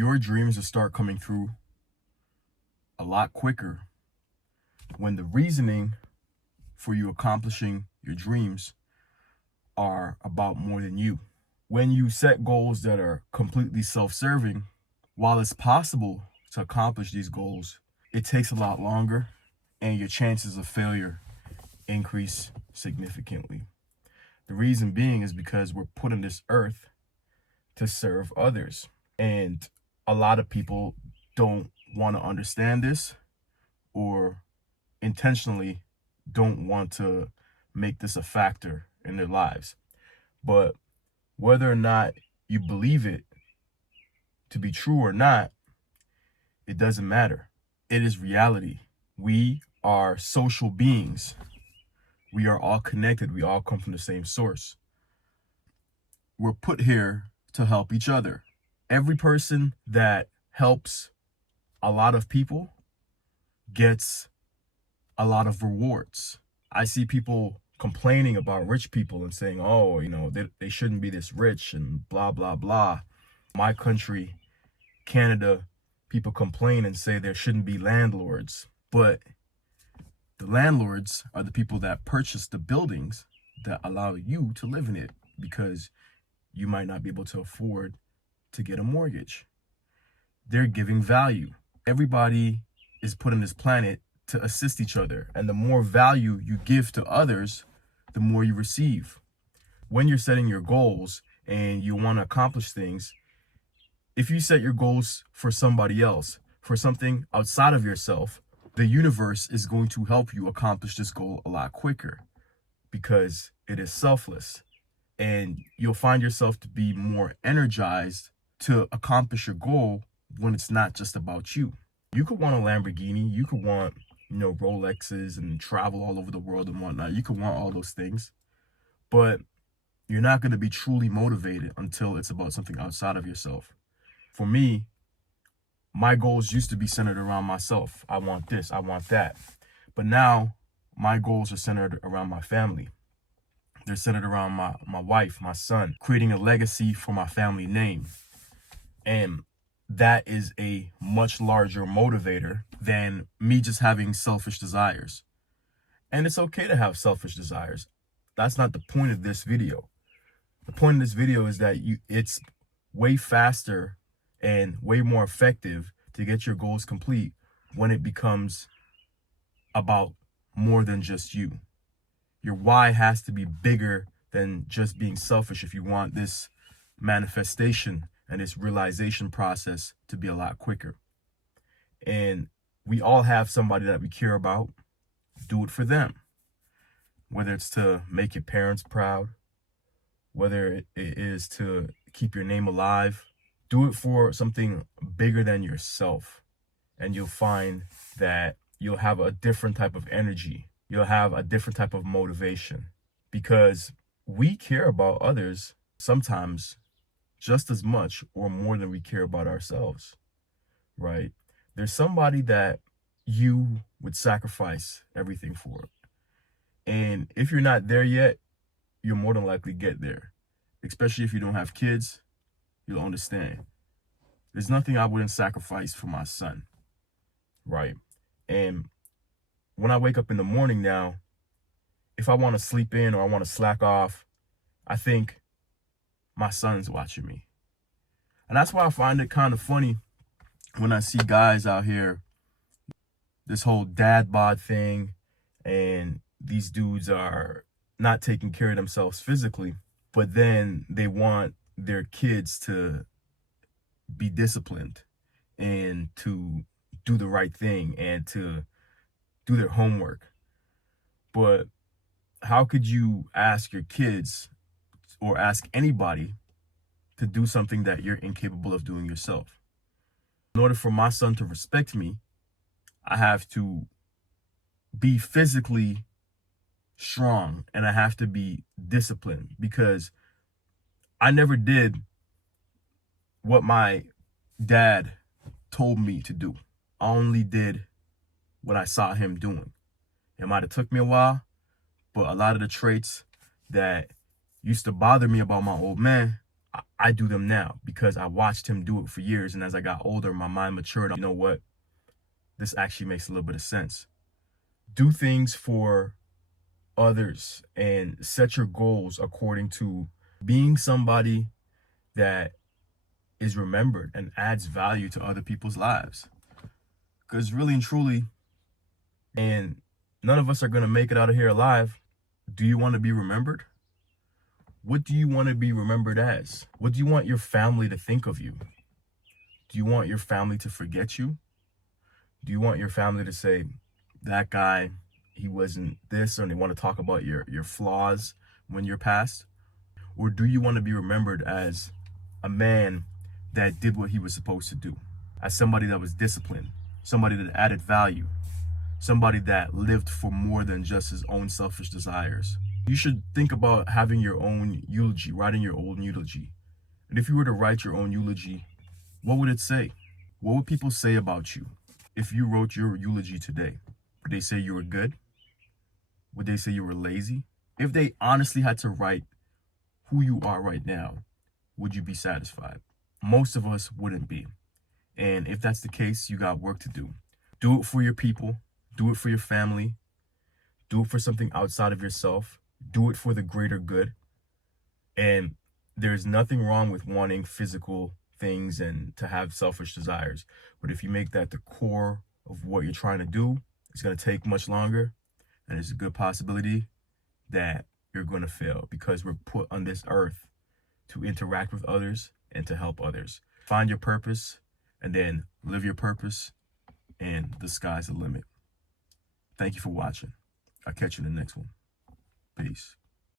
Your dreams will start coming through a lot quicker when the reasoning for you accomplishing your dreams are about more than you. When you set goals that are completely self-serving, while it's possible to accomplish these goals, it takes a lot longer and your chances of failure increase significantly. The reason being is because we're put on this earth to serve others. And a lot of people don't want to understand this, or intentionally don't want to make this a factor in their lives. But whether or not you believe it to be true or not, it doesn't matter. It is reality. We are social beings. We are all connected. We all come from the same source. We're put here to help each other. Every person that helps a lot of people gets a lot of rewards. I see people complaining about rich people and saying, oh, they shouldn't be this rich and blah, blah, blah. My country, Canada, people complain and say there shouldn't be landlords. But the landlords are the people that purchase the buildings that allow you to live in it, because you might not be able to afford to get a mortgage. They're giving value. Everybody is put on this planet to assist each other. And the more value you give to others, the more you receive. When you're setting your goals and you want to accomplish things, if you set your goals for somebody else, for something outside of yourself, the universe is going to help you accomplish this goal a lot quicker, because it is selfless. And you'll find yourself to be more energized to accomplish your goal when it's not just about you. You could want a Lamborghini, you could want, Rolexes and travel all over the world and whatnot. You could want all those things, but you're not going to be truly motivated until it's about something outside of yourself. For me, my goals used to be centered around myself. I want this, I want that. But now my goals are centered around my family. They're centered around my wife, my son, creating a legacy for my family name. And that is a much larger motivator than me just having selfish desires. And it's okay to have selfish desires. That's not the point of this video. The point of this video is that it's way faster and way more effective to get your goals complete when it becomes about more than just you. Your why has to be bigger than just being selfish if you want this manifestation and this realization process to be a lot quicker. And we all have somebody that we care about. Do it for them. Whether it's to make your parents proud, whether it is to keep your name alive, do it for something bigger than yourself. And you'll find that you'll have a different type of energy. You'll have a different type of motivation, because we care about others sometimes just as much or more than we care about ourselves, right? There's somebody that you would sacrifice everything for. And if you're not there yet, you'll more than likely get there. Especially if you don't have kids, you'll understand. There's nothing I wouldn't sacrifice for my son, right? And when I wake up in the morning now, if I want to sleep in or I want to slack off, I think my son's watching me. And that's why I find it kind of funny when I see guys out here, this whole dad bod thing, and these dudes are not taking care of themselves physically, but then they want their kids to be disciplined and to do the right thing and to do their homework. But how could you ask your kids or ask anybody to do something that you're incapable of doing yourself? In order for my son to respect me, I have to be physically strong and I have to be disciplined, because I never did what my dad told me to do. I only did what I saw him doing. It might have took me a while, but a lot of the traits that used to bother me about my old man, I do them now because I watched him do it for years. And as I got older, my mind matured. You know what? This actually makes a little bit of sense. Do things for others and set your goals according to being somebody that is remembered and adds value to other people's lives. Because really and truly, and none of us are going to make it out of here alive. Do you want to be remembered? What do you want to be remembered as? What do you want your family to think of you? Do you want your family to forget you? Do you want your family to say, that guy, he wasn't this, or they want to talk about your flaws when you're past? Or do you want to be remembered as a man that did what he was supposed to do, as somebody that was disciplined, somebody that added value, somebody that lived for more than just his own selfish desires? You should think about having your own eulogy, writing your own eulogy. And if you were to write your own eulogy, what would it say? What would people say about you if you wrote your eulogy today? Would they say you were good? Would they say you were lazy? If they honestly had to write who you are right now, would you be satisfied? Most of us wouldn't be. And if that's the case, you got work to do. Do it for your people. Do it for your family. Do it for something outside of yourself. Do it for the greater good. And there's nothing wrong with wanting physical things and to have selfish desires. But if you make that the core of what you're trying to do, it's going to take much longer. And there's a good possibility that you're going to fail, because we're put on this earth to interact with others and to help others. Find your purpose and then live your purpose, and the sky's the limit. Thank you for watching. I'll catch you in the next one. Peace.